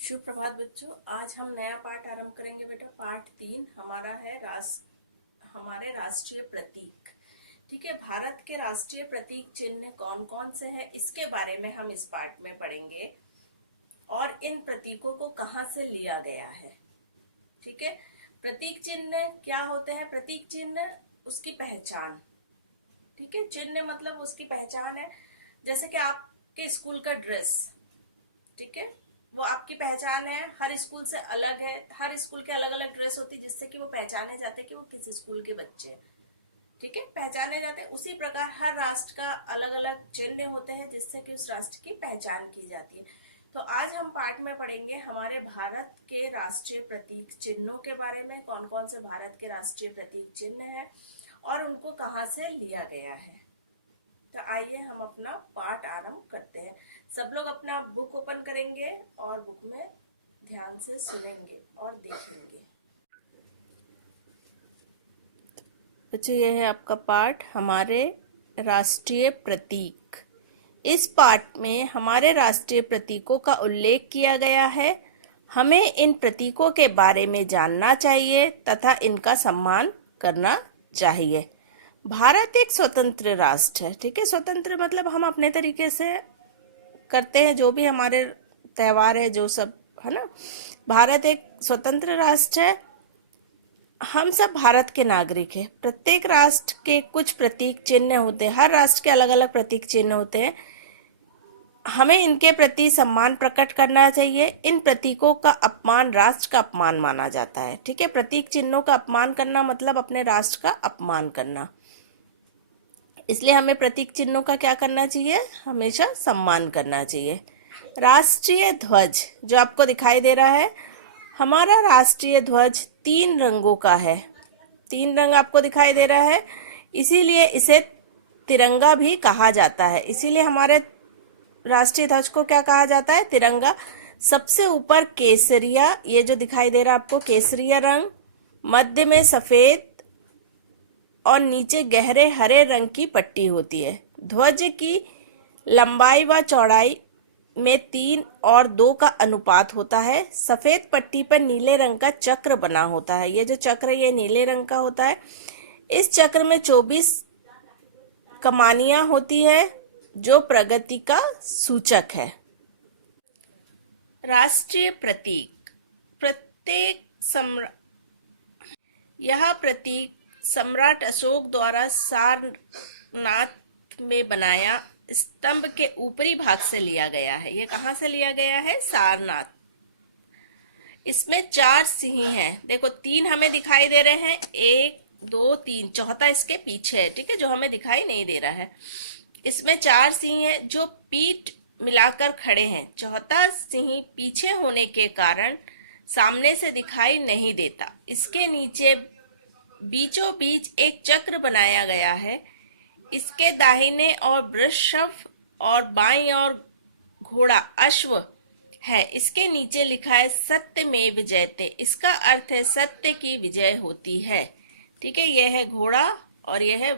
शुभ प्रभात बच्चों। आज हम नया पाठ आरंभ करेंगे बेटा। पाठ 3 हमारा है हमारे राष्ट्रीय प्रतीक। ठीक है, भारत के राष्ट्रीय प्रतीक चिन्ह कौन कौन से हैं इसके बारे में हम इस पाठ में पढ़ेंगे और इन प्रतीकों को कहां से लिया गया है। ठीक है, प्रतीक चिन्ह क्या होते हैं? प्रतीक चिन्ह उसकी पहचान। ठीक है, चिन्ह मतलब उसकी पहचान है। जैसे कि आपके स्कूल का ड्रेस, ठीक है, वो आपकी पहचान है। हर स्कूल से अलग है, हर स्कूल के अलग अलग ड्रेस होती है जिससे कि वो पहचाने जाते हैं कि वो किस स्कूल के बच्चे हैं। ठीक है, पहचाने जाते हैं। उसी प्रकार हर राष्ट्र का अलग अलग चिन्ह होते हैं जिससे कि उस राष्ट्र की पहचान की जाती है। तो आज हम पाठ में पढ़ेंगे हमारे भारत के राष्ट्रीय प्रतीक चिन्हों के बारे में, कौन कौन से भारत के राष्ट्रीय प्रतीक चिन्ह हैं और उनको कहाँ से लिया गया है। तो आइए हम अपना पाठ आरंभ करते हैं। सब लोग अपना बुक ओपन करेंगे और बुक में ध्यान से सुनेंगे और देखेंगे। बच्चों, यह है आपका पाठ हमारे राष्ट्रीय प्रतीक। इस पाठ में हमारे राष्ट्रीय प्रतीकों का उल्लेख किया गया है। हमें इन प्रतीकों के बारे में जानना चाहिए तथा इनका सम्मान करना चाहिए। भारत एक स्वतंत्र राष्ट्र है। ठीक है, स्वतंत्र मतलब हम अपने तरीके से करते हैं, जो भी हमारे त्योहार है, जो सब है ना। भारत एक स्वतंत्र राष्ट्र है। हम सब भारत के नागरिक हैं। प्रत्येक राष्ट्र के कुछ प्रतीक चिन्ह होते हैं। हर राष्ट्र के अलग अलग प्रतीक चिन्ह होते हैं। हमें इनके प्रति सम्मान प्रकट करना चाहिए। इन प्रतीकों का अपमान राष्ट्र का अपमान माना जाता है। ठीक है, प्रतीक चिन्हों का अपमान करना मतलब अपने राष्ट्र का अपमान करना। इसलिए हमें प्रतीक चिन्हों का क्या करना चाहिए? हमेशा सम्मान करना चाहिए। राष्ट्रीय ध्वज जो आपको दिखाई दे रहा है, हमारा राष्ट्रीय ध्वज 3 रंगों का है। 3 रंग आपको दिखाई दे रहा है, इसीलिए इसे तिरंगा भी कहा जाता है। इसीलिए हमारे राष्ट्रीय ध्वज को क्या कहा जाता है? तिरंगा। सबसे ऊपर केसरिया, ये जो दिखाई दे रहा है आपको, केसरिया रंग, मध्य में सफेद और नीचे गहरे हरे रंग की पट्टी होती है। ध्वज की लंबाई व चौड़ाई में 3 और 2 का अनुपात होता है। सफेद पट्टी पर नीले रंग का चक्र बना होता है। ये जो चक्र है ये नीले रंग का होता है। इस चक्र में 24 कमानियां होती है जो प्रगति का सूचक है। राष्ट्रीय प्रतीक। यह प्रतीक सम्राट अशोक द्वारा सारनाथ में बनाया स्तंभ के ऊपरी भाग से लिया गया है। ये कहां से लिया गया है? सारनाथ। इसमें 4 सिंह हैं। देखो 3 हमें दिखाई दे रहे हैं, 1 2 3, चौथा इसके पीछे है। ठीक है, जो हमें दिखाई नहीं दे रहा है। इसमें 4 सिंह हैं जो पीठ मिलाकर खड़े हैं। चौथा सिंह पीछे होने के कारण सामने से दिखाई नहीं देता। इसके नीचे बीचों बीच एक चक्र बनाया गया है। इसके दाहिने और वृषभ और बाईं ओर घोड़ा अश्व है। इसके नीचे लिखा है सत्यमेव जयते। इसका अर्थ है सत्य की विजय होती है। ठीक है, यह है घोड़ा और यह है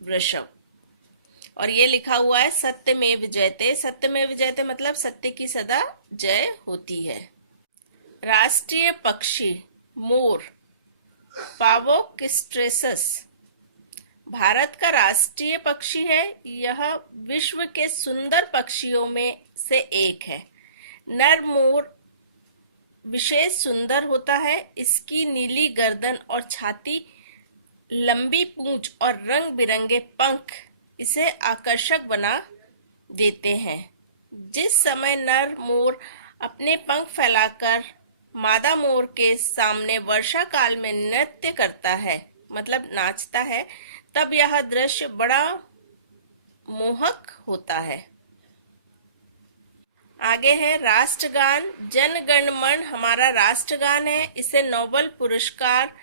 वृषभ और ये लिखा हुआ है सत्यमेव जयते। सत्यमेव जयते मतलब सत्य की सदा जय होती है। राष्ट्रीय पक्षी मोर, पावोक-स्ट्रेसस भारत का राष्ट्रीय पक्षी है। यह विश्व के सुंदर पक्षियों में से एक है। नर मोर विशेष सुंदर होता है। इसकी नीली गर्दन और छाती, लंबी पूंछ और रंग बिरंगे पंख इसे आकर्षक बना देते हैं। जिस समय नर मोर अपने पंख फैलाकर मादा मोर के सामने वर्षा काल में नृत्य करता है, मतलब नाचता है, तब यह दृश्य बड़ा मोहक होता है। आगे है राष्ट्रगान। जन गण मन हमारा राष्ट्रगान है। इसे नोबेल पुरस्कार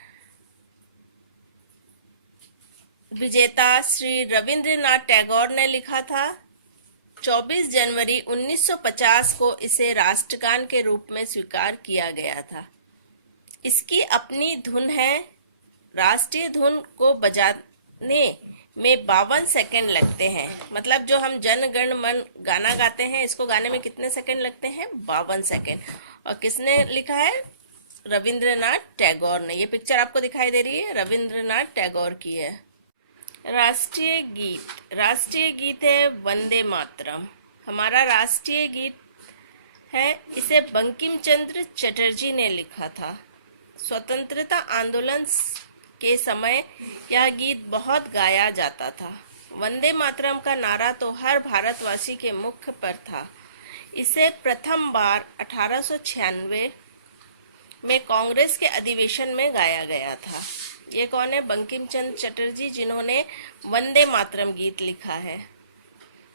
विजेता श्री रविंद्रनाथ टैगोर ने लिखा था। 24 जनवरी 1950 को इसे राष्ट्रगान के रूप में स्वीकार किया गया था। इसकी अपनी धुन है। राष्ट्रीय धुन को बजाने में 52 सेकंड लगते हैं। मतलब जो हम जन गण मन गाना गाते हैं, इसको गाने में कितने सेकंड लगते हैं? 52 सेकंड। और किसने लिखा है? रविंद्रनाथ टैगोर ने। ये पिक्चर आपको दिखाई दे रही है, रविंद्रनाथ टैगोर की है। राष्ट्रीय गीत है वंदे मातरम। हमारा राष्ट्रीय गीत है, इसे बंकिम चंद्र चटर्जी ने लिखा था। स्वतंत्रता आंदोलन के समय यह गीत बहुत गाया जाता था। वंदे मातरम का नारा तो हर भारतवासी के मुख पर था। इसे प्रथम बार 1896 में कांग्रेस के अधिवेशन में गाया गया था। ये कौन है? बंकिम चंद्र चटर्जी, जिन्होंने वंदे मातरम गीत लिखा है।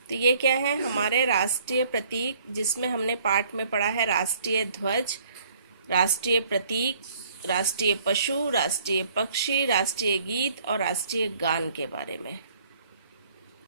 तो ये क्या है? हमारे राष्ट्रीय प्रतीक, जिसमें हमने पाठ में पढ़ा है राष्ट्रीय ध्वज, राष्ट्रीय प्रतीक, राष्ट्रीय पशु, राष्ट्रीय पक्षी, राष्ट्रीय गीत और राष्ट्रीय गान के बारे में।